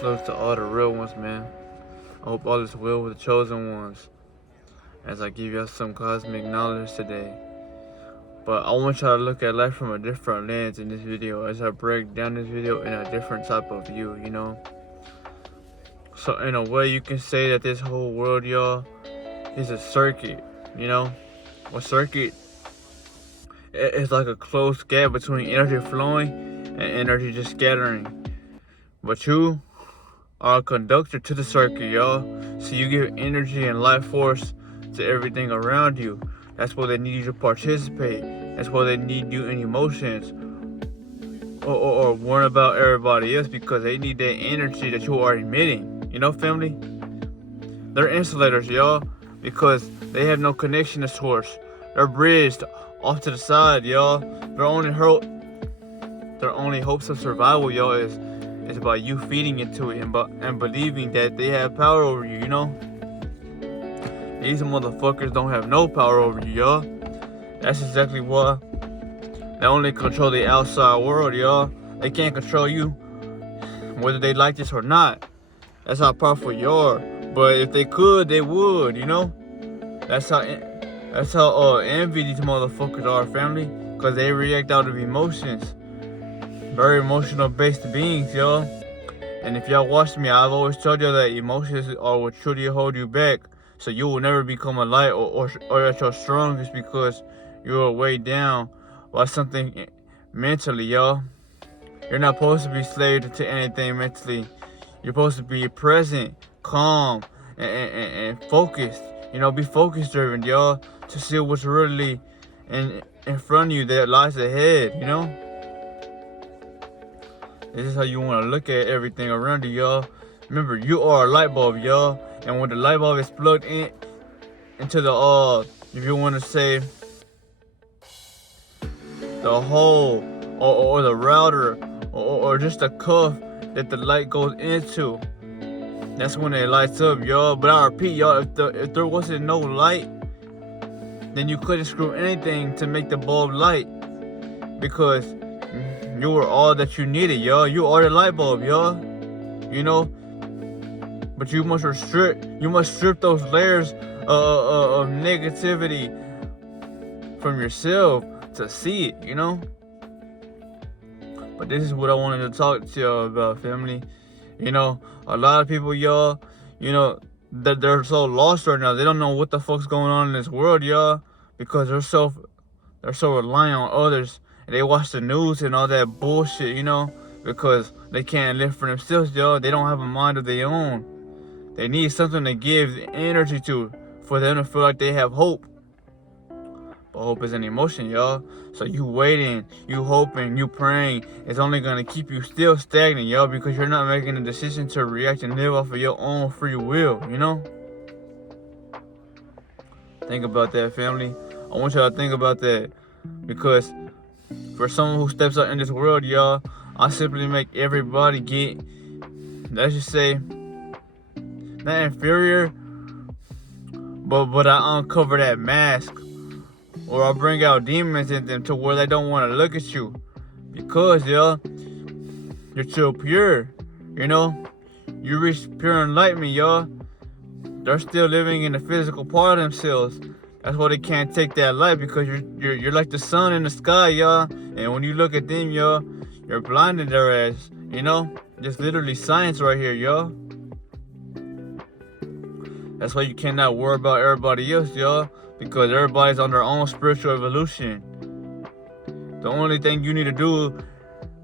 salute to all the real ones, man. I hope all is well with the chosen ones as I give y'all some cosmic knowledge today. But I want y'all to look at life from a different lens in this video as I break down this video in a different type of view, you know? So in a way, you can say that this whole world, y'all, is a circuit, you know? A circuit is like a closed gap between energy flowing and energy just scattering. But you are a conductor to the circuit, y'all. So you give energy and life force to everything around you. That's why they need you to participate. That's why they need you in emotions. Or warn about everybody else because they need that energy that you are emitting. You know, family? They're insulators, y'all, because they have no connection to source. They're bridged off to the side, y'all. Their only hopes of survival, y'all, is by you feeding into it and believing that they have power over you, you know? These motherfuckers don't have no power over you, y'all. That's exactly why they only control the outside world, y'all. They can't control you, whether they like this or not. That's how powerful you are. But if they could, they would, you know? That's how envy these motherfuckers are, family. Because they react out of emotions. Very emotional based beings, y'all. And if y'all watch me, I've always told you that emotions are what truly hold you back. So you will never become a light or at your strongest because you are weighed down by something mentally, y'all. You're not supposed to be slaved to anything mentally. You're supposed to be present, calm, and focused. You know, be focus driven, y'all, to see what's really in front of you that lies ahead, you know? This is how you want to look at everything around you, y'all. Remember, you are a light bulb, y'all. And when the light bulb is plugged into the, if you want to say, the hole, or the router, or just the cuff that the light goes into, that's when it lights up, y'all. But I repeat, y'all, if there wasn't no light, then you couldn't screw anything to make the bulb light. Because you were all that you needed, y'all. You are the light bulb, y'all. You know? But you must strip those layers of negativity from yourself to see it, you know? But this is what I wanted to talk to y'all about, family. You know, a lot of people, y'all, you know, that they're so lost right now. They don't know what the fuck's going on in this world, y'all. Because they're so reliant on others. And they watch the news and all that bullshit, you know, because they can't live for themselves, y'all. They don't have a mind of their own. They need something to give energy to for them to feel like they have hope. But hope is an emotion, y'all. So you waiting, you hoping, you praying is only going to keep you still stagnant, y'all, because you're not making a decision to react and live off of your own free will, you know? Think about that, family. I want y'all to think about that. Because for someone who steps out in this world, y'all, I simply make everybody get, let's just say, not inferior, but I uncover that mask. Or I bring out demons in them to where they don't want to look at you. Because, y'all, you're too pure, you know? You reach pure enlightenment, y'all. They're still living in the physical part of themselves. That's why they can't take that light, because you're like the sun in the sky, y'all. And when you look at them, y'all, you're blinded their ass, you know? Just literally science right here, y'all. That's why you cannot worry about everybody else, y'all, because everybody's on their own spiritual evolution. The only thing you need to do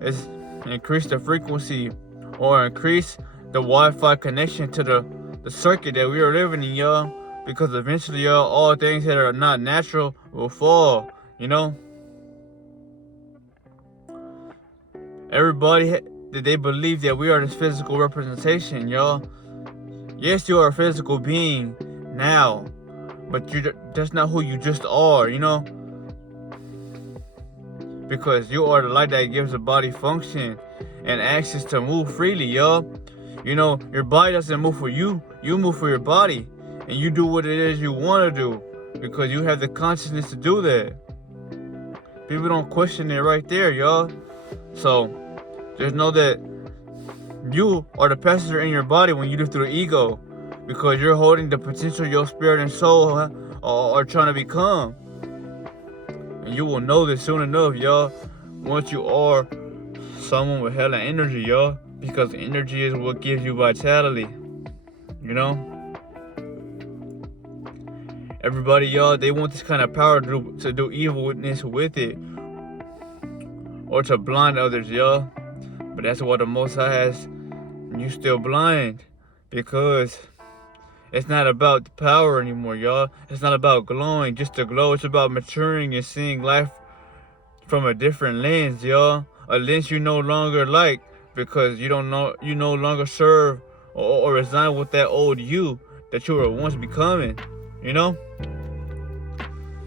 is increase the frequency or increase the Wi-Fi connection to the circuit that we are living in, y'all. Because eventually, y'all, all things that are not natural will fall, you know? Everybody, they believe that we are this physical representation, y'all. Yes, you are a physical being now, but that's not who you just are, you know? Because you are the light that gives the body function and access to move freely, y'all. You know, your body doesn't move for you. You move for your body. And you do what it is you want to do. Because you have the consciousness to do that. People don't question it right there, y'all. So, just know that You are the passenger in your body when you live through the ego, because you're holding the potential your spirit and soul are trying to become. And you will know this soon enough, y'all, once you are someone with hella energy, y'all, because energy is what gives you vitality, you know? Everybody, y'all, they want this kind of power to do evilness with it, or to blind others, y'all. But that's what the Most High has you still blind, because it's not about the power anymore, y'all. It's not about glowing just to glow. It's about maturing and seeing life from a different lens, y'all. A lens you no longer like, because you no longer serve or resign with that old you that you were once becoming, you know?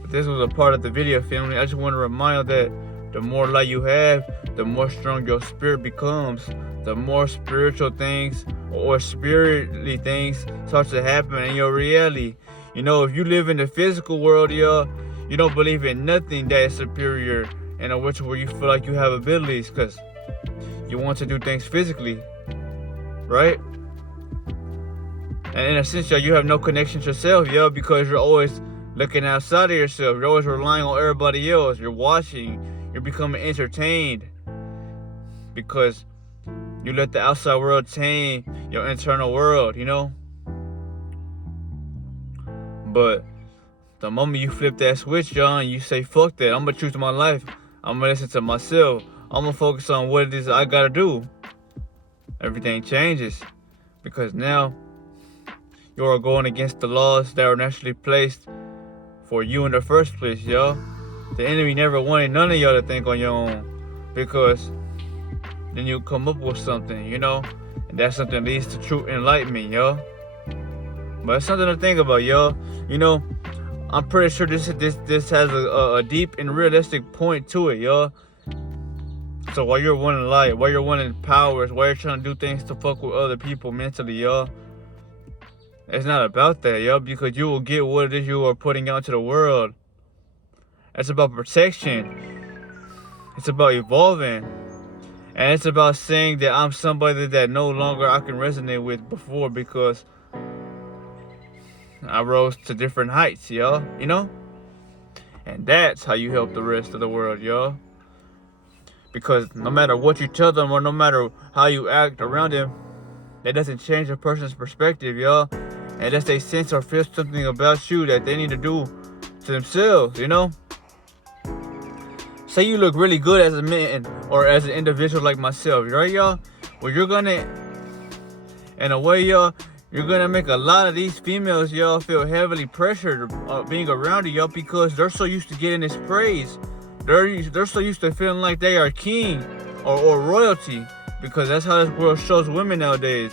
But this was a part of the video, family. I just want to remind you that the more light you have, the more strong your spirit becomes. The more spiritual things or spiritly things start to happen in your reality. You know, if you live in the physical world, y'all, you don't believe in nothing that is superior and in which where you feel like you have abilities, because you want to do things physically, right? And in a sense, y'all, you have no connection to yourself, y'all, because you're always looking outside of yourself. You're always relying on everybody else. You're watching. You're becoming entertained, because you let the outside world tame your internal world, you know? But the moment you flip that switch, y'all, and you say, fuck that, I'm gonna choose my life. I'm gonna listen to myself. I'm gonna focus on what it is I gotta do. Everything changes, because now you are going against the laws that are naturally placed for you in the first place, y'all. The enemy never wanted none of y'all to think on your own, because then you come up with something, you know, and that something leads to true enlightenment, y'all. But it's something to think about, y'all. You know, I'm pretty sure this has a deep and realistic point to it, y'all. So while you're wanting light, while you're wanting powers, while you're trying to do things to fuck with other people mentally, y'all, it's not about that, y'all, because you will get what it is you are putting out to the world. It's about protection. It's about evolving. And it's about saying that I'm somebody that no longer I can resonate with before, because I rose to different heights, y'all, you know? And that's how you help the rest of the world, y'all. Because no matter what you tell them, or no matter how you act around them, that doesn't change a person's perspective, y'all. Unless they sense or feel something about you that they need to do to themselves, you know? Say you look really good as a man or as an individual like myself, right, y'all? Well, you're gonna, in a way, y'all, you're gonna make a lot of these females, y'all, feel heavily pressured being around you, y'all, because they're so used to getting this praise. They're so used to feeling like they are king or royalty, because that's how this world shows women nowadays.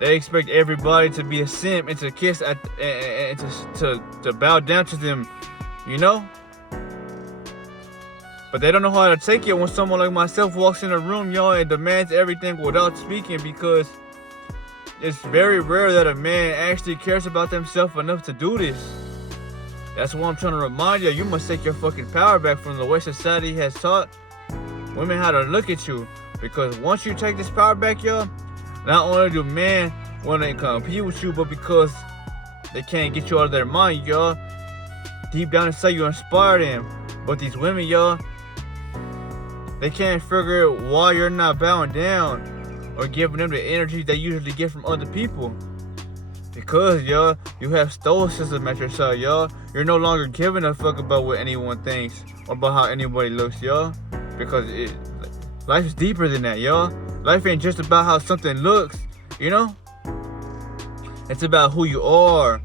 They expect everybody to be a simp and to kiss and to bow down to them, you know? But they don't know how to take it when someone like myself walks in a room, y'all, and demands everything without speaking, because it's very rare that a man actually cares about themselves enough to do this. That's why I'm trying to remind you, you must take your fucking power back from the way society has taught women how to look at you. Because once you take this power back, y'all, not only do men want to compete with you, but because they can't get you out of their mind, y'all, deep down inside you inspire them. But these women, y'all, they can't figure out why you're not bowing down or giving them the energy they usually get from other people. Because, y'all, you have stoicism at your side, y'all. You're no longer giving a fuck about what anyone thinks or about how anybody looks, y'all. Because life is deeper than that, y'all. Life ain't just about how something looks, you know? It's about who you are,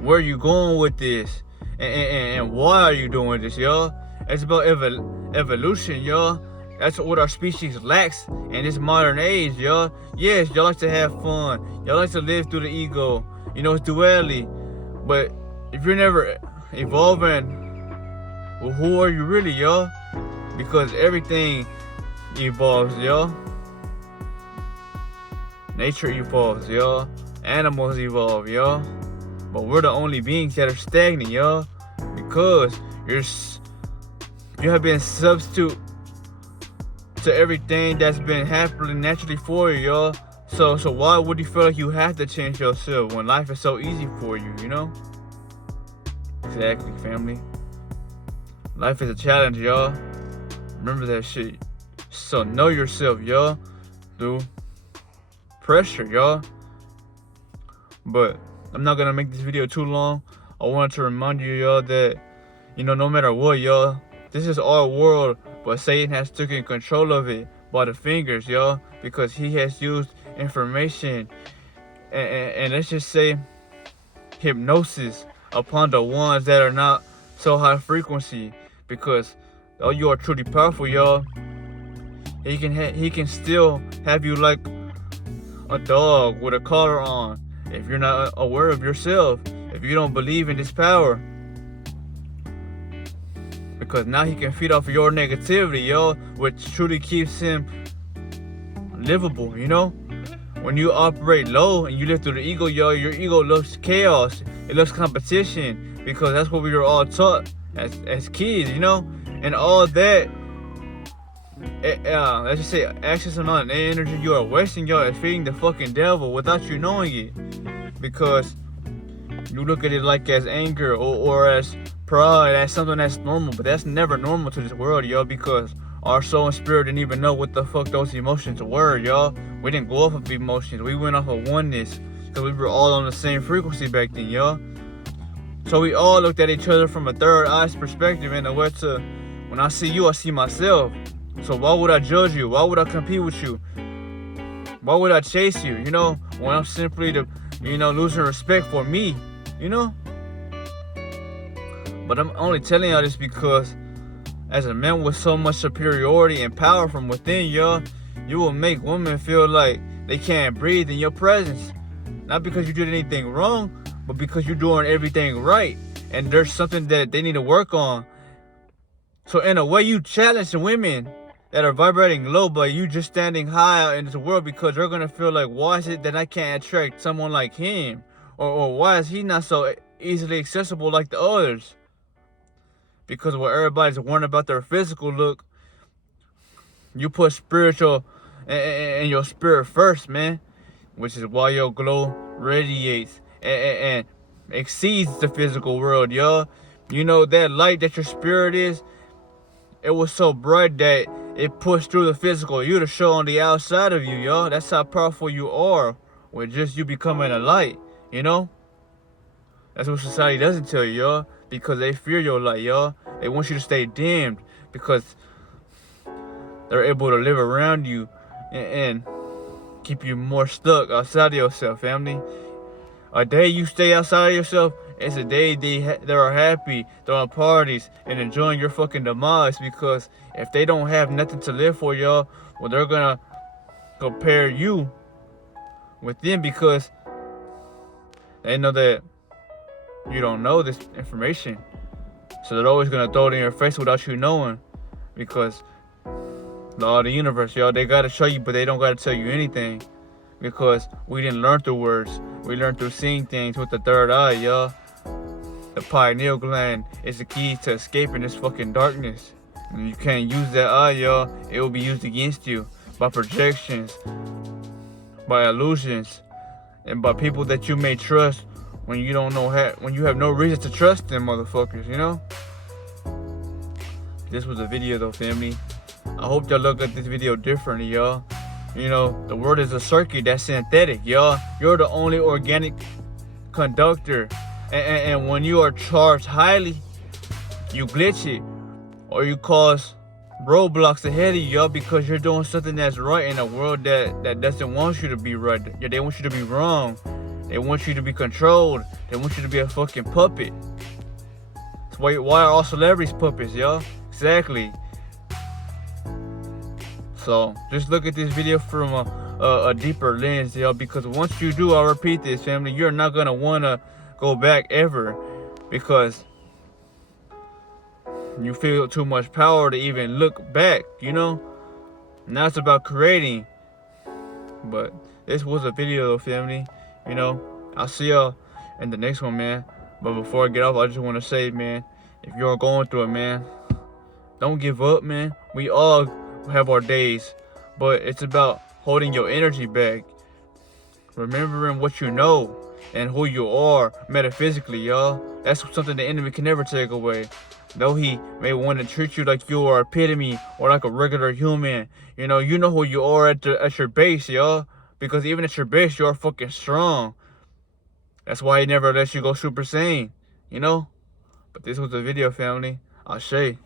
where you going with this, and why are you doing this, y'all? It's about evolution, y'all. That's what our species lacks in this modern age, y'all. Yes, y'all like to have fun. Y'all like to live through the ego. You know, it's duality. But if you're never evolving, well, who are you really, y'all? Because everything evolves, y'all. Nature evolves, y'all. Animals evolve, y'all. But we're the only beings that are stagnant, y'all. Because you have been substitute to everything that's been happening naturally for you, y'all. So why would you feel like you have to change yourself when life is so easy for you, you know? Exactly, family. Life is a challenge, y'all. Remember that shit. So know yourself, y'all. Through pressure, y'all. But I'm not gonna make this video too long. I wanted to remind you, y'all, that, you know, no matter what, y'all, this is our world, but Satan has taken control of it by the fingers, y'all, because he has used information and let's just say hypnosis upon the ones that are not so high frequency, because though you are truly powerful, y'all, he can still have you like a dog with a collar on if you're not aware of yourself, if you don't believe in this power, because now he can feed off your negativity, y'all, which truly keeps him livable, you know? When you operate low and you live through the ego, y'all, your ego looks chaos. It looks competition, because that's what we were all taught as kids, you know? And all that, let's just say, excess amount of energy you are wasting, y'all, is feeding the fucking devil without you knowing it. Because you look at it like as anger or as pride, as something that's normal, but that's never normal to this world, y'all, because our soul and spirit didn't even know what the fuck those emotions were, y'all. We didn't go off of emotions. We went off of oneness, because we were all on the same frequency back then, y'all. So we all looked at each other from a third eye's perspective, in a way to, when I see you, I see myself. So why would I judge you? Why would I compete with you? Why would I chase you, you know, when I'm simply losing respect for me, you know? But I'm only telling y'all this because as a man with so much superiority and power from within, y'all, you will make women feel like they can't breathe in your presence. Not because you did anything wrong, but because you're doing everything right. And there's something that they need to work on. So in a way, you challenge the women that are vibrating low by you just standing high out in this world, because they're going to feel like, why is it that I can't attract someone like him? Or why is he not so easily accessible like the others? Because when everybody's worrying about their physical look, you put spiritual and your spirit first, man. Which is why your glow radiates and exceeds the physical world, y'all. You know, that light that your spirit is, it was so bright that it pushed through the physical you to show on the outside of you, y'all. That's how powerful you are with just you becoming a light, you know? That's what society doesn't tell you, y'all, because they fear your light, y'all. They want you to stay dimmed because they're able to live around you and keep you more stuck outside of yourself, family. A day you stay outside of yourself, it's a day they are happy, throwing parties, and enjoying your fucking demise, because if they don't have nothing to live for, y'all, well, they're gonna compare you with them, because they know that you don't know this information. So they're always gonna throw it in your face without you knowing, because the law of the universe, y'all, they gotta show you, but they don't gotta tell you anything, because we didn't learn through words. We learned through seeing things with the third eye, y'all. The pineal gland is the key to escaping this fucking darkness. And you can't use that eye, y'all. It will be used against you by projections, by illusions, and by people that you may trust when you don't know when you have no reason to trust them motherfuckers, you know? This was a video though, family. I hope y'all look at this video differently, y'all. You know, the world is a circuit that's synthetic, y'all. You're the only organic conductor. And when you are charged highly, you glitch it, or you cause roadblocks ahead of you, y'all, because you're doing something that's right in a world that doesn't want you to be right. They want you to be wrong. They want you to be controlled. They want you to be a fucking puppet. That's why are all celebrities puppets, y'all? Exactly. So just look at this video from a deeper lens, y'all, because once you do, I'll repeat this, family, you're not gonna wanna go back ever, because you feel too much power to even look back, you know? Now it's about creating. But this was a video though, family. You know, I'll see y'all in the next one, man. But before I get off, I just want to say, man, if you're going through it, man, don't give up, man. We all have our days, but it's about holding your energy back, remembering what you know and who you are metaphysically, y'all. That's something the enemy can never take away. Though he may want to treat you like you are epitome or like a regular human, you know who you are at your base, y'all. Because even at your base, you're fucking strong. That's why he never lets you go Super Saiyan, you know? But this was the video, family. Ashe.